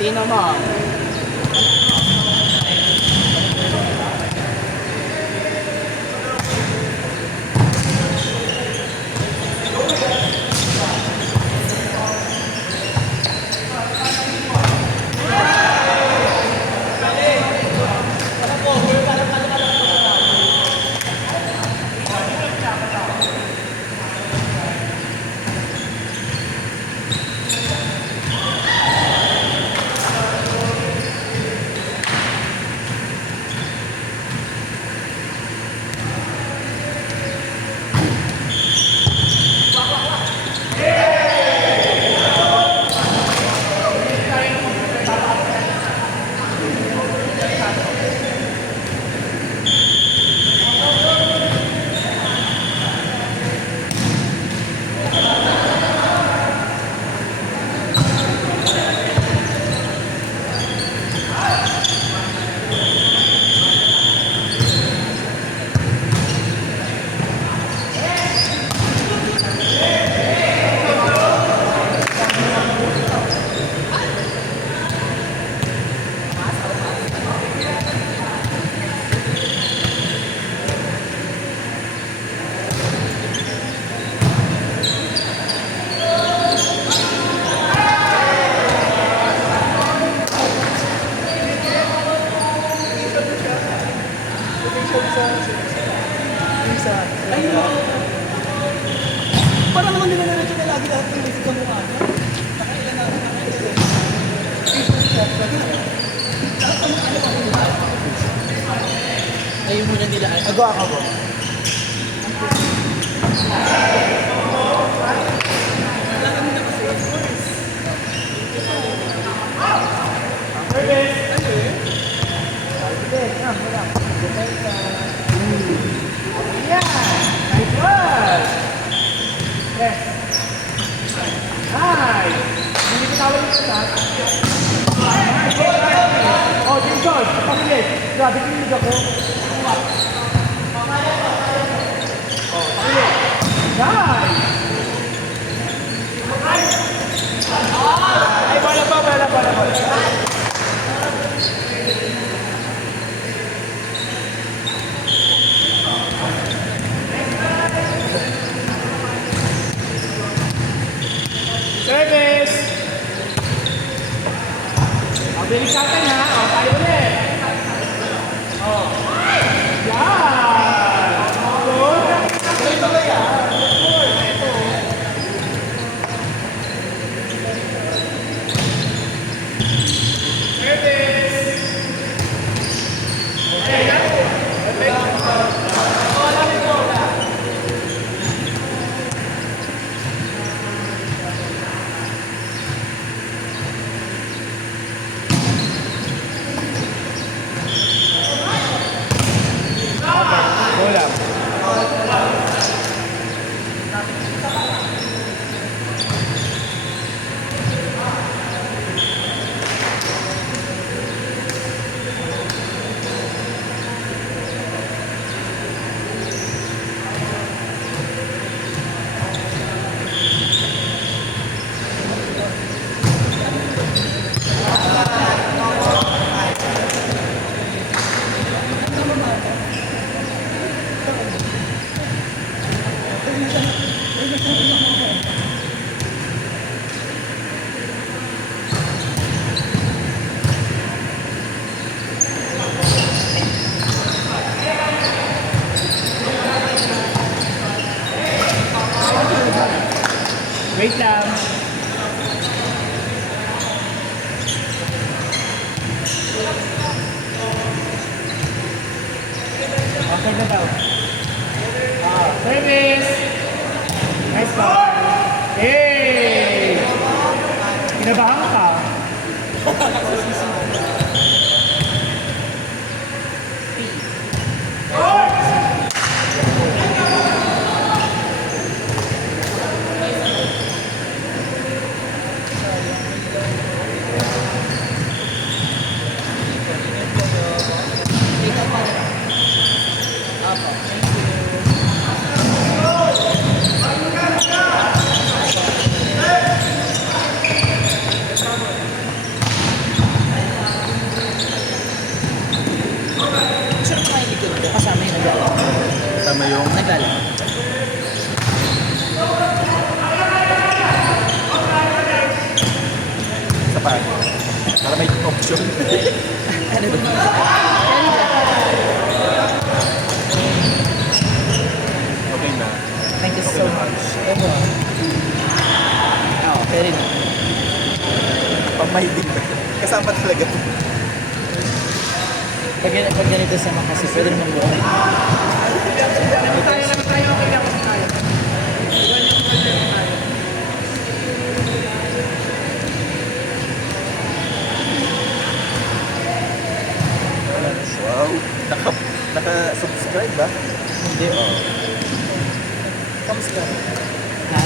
Sino mo? Parang naman nila na na lagi lahat ng music sa mukha niya. Nakailan na ayun muna nila. Agawa ka mo. Wala kami na kasi. Hindi ko tawag ito sa oh, Jason, pakilig. Grabe, kinig ako. Oh, pakilig. Nice! Ay, bala pa. Service! Mabilis natin ha. O, tayo ulit. O. Yan! Good. Ito ba yan? Ito. Service! Okay, yan. Wait lang. Okay na daw. Service! Nice ball. Hey! Kinabahan ka. Para may option. Ano ba? Okay na. Thank you so much. Ano? Oo, very nice. Pamahilig na. Kasama talaga. Pag ganito sa mga kasi, pwede naman buong. Tayo lang tayo, okay lang tayo. Wow. Naka-subscribe ba? Hindi. Oo. Kamusta? Ha?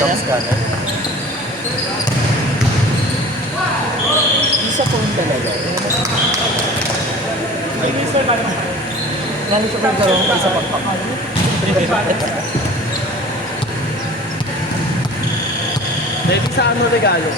Kamusta na? Isa phone talaga. Ay, mister, paano? Lalo siya magkaroon ng isa pang Ready sa ano regalo?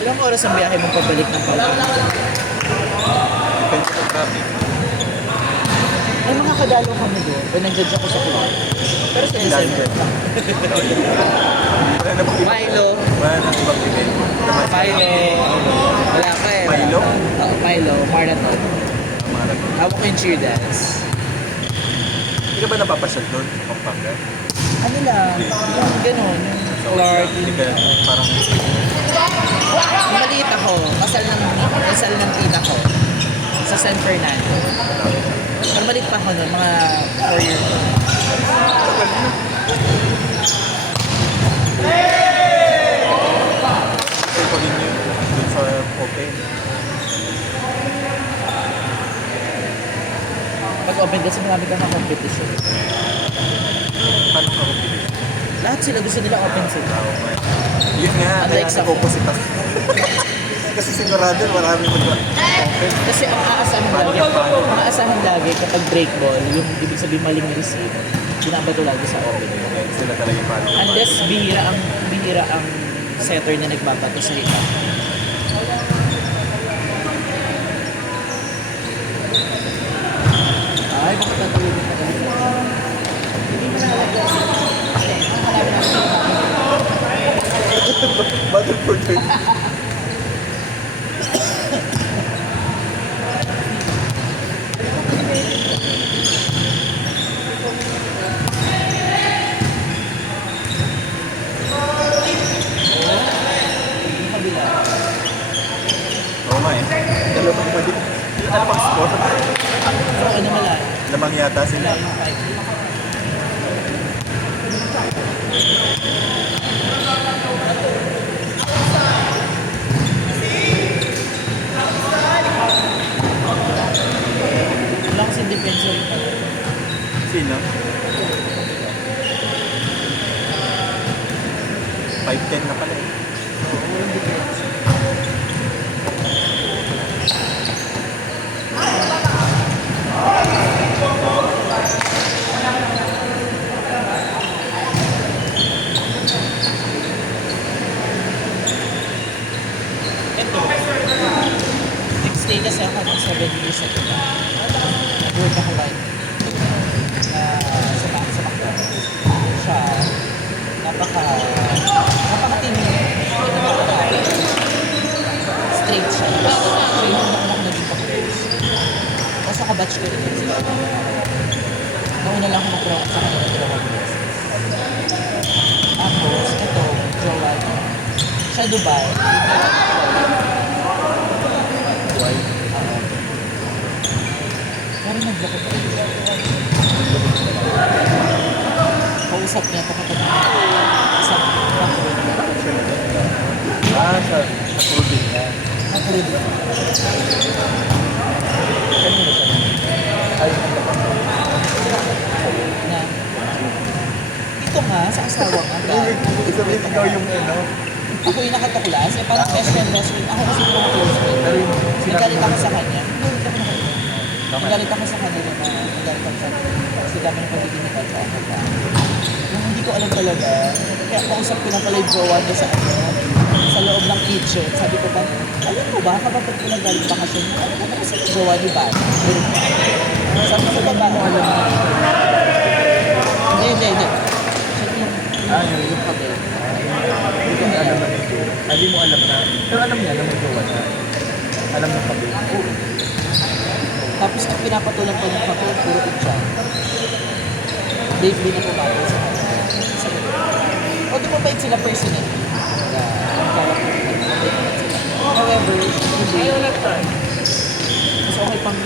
Ilang oras ang biyahe mong pabalik ng Pilipinas? Depende sa traffic. Ay, makakadalo kami doon. Pag nag-judge ako sa club. Pero sa SM lang. Wala na bang ibang... Milo. Wala na ibang event. Milo. Wala pa eh. Milo? Oo, Milo. Marathon. Marathon. Hawak ko yung cheer dance. Hindi ka ba napapasyal doon? Pampanga? Ano lang, yung gano'n, yung Clark, Hindi ka parang... maliit ako, kasal ng tita ko sa San Fernando. Pero maliit pa ako noon, mga 4 years old. Kasi ko din yun. Doon sa open. Pag open kasi marami kang competition. Paano ka competition? Lahat sila gusto nila open sila. Yun nga, kaya Unlike sa nag-opposite ako. Kasi sigurado marami mag-open. Kasi ang aasahan lagi kapag break ball, yung ibig sabihin maling receive, binabato lagi sa open. Sila talaga yung paano. Unless bihira ang setter na nagbabato sa iba. Ay, bakit tatawagin ka kami? Hindi mo nalagyan. Battle for turn. Yung kabila. Oo nga eh. Dalawang mali. Ano pang score? Pero ano naman Lamang yata sila. yung fight. Wala kasing defensor pa. Sino? 5'10 na pala eh. Walang defense. Ito. Nag-stay kasi ako ng 7 years ago. Nag-work ako like sa McDonald's. Siya, napaka-tinin. Straight siya. So, yung una ko naging pa-course. Kasi kabatch ko rin sila. Nauna lang ako mag-grow sa kanila ng dalawang beses. Tapos, ito, jowa niya. Sa Dubai. Why? Pero naglako pa rin siya. Kausap niya ito kapag isang pang-crew. Sa clothing niya. Pang-crew. Kanino siya? Ay, Na. Dito nga, sa asawa nga. sabihin ikaw yung ano. Ako yung nakatuklas. Eh, parang best friend, best friend. Ako kasi yung close friend. Pero yung Nagalit ako sa kanya. Tama. Nagalit ako sa kanya na nagalit ako sa kanya. Kasi dami ng pagiging nagkakaka pa. Yung hindi ko alam talaga. Kaya kausap ko lang pala yung jowa niya sa ano, sa loob ng kitchen. Sabi ko ba, alam mo ba, kapag pinagaling bakasyon, alam mo ba kasi yung jowa ni Bani? paano alam na? Hindi. Yung papel. Hindi ko alam na ito. Hindi mo alam na. Pero alam niya na may jowa na. Alam ng papel. Tapos ang pinapatulang pa ng papel, puro itcha. Lately na pumatay sa kanya. O di mabait sila personally. However, hindi. Ayaw na tayo. Mas okay pang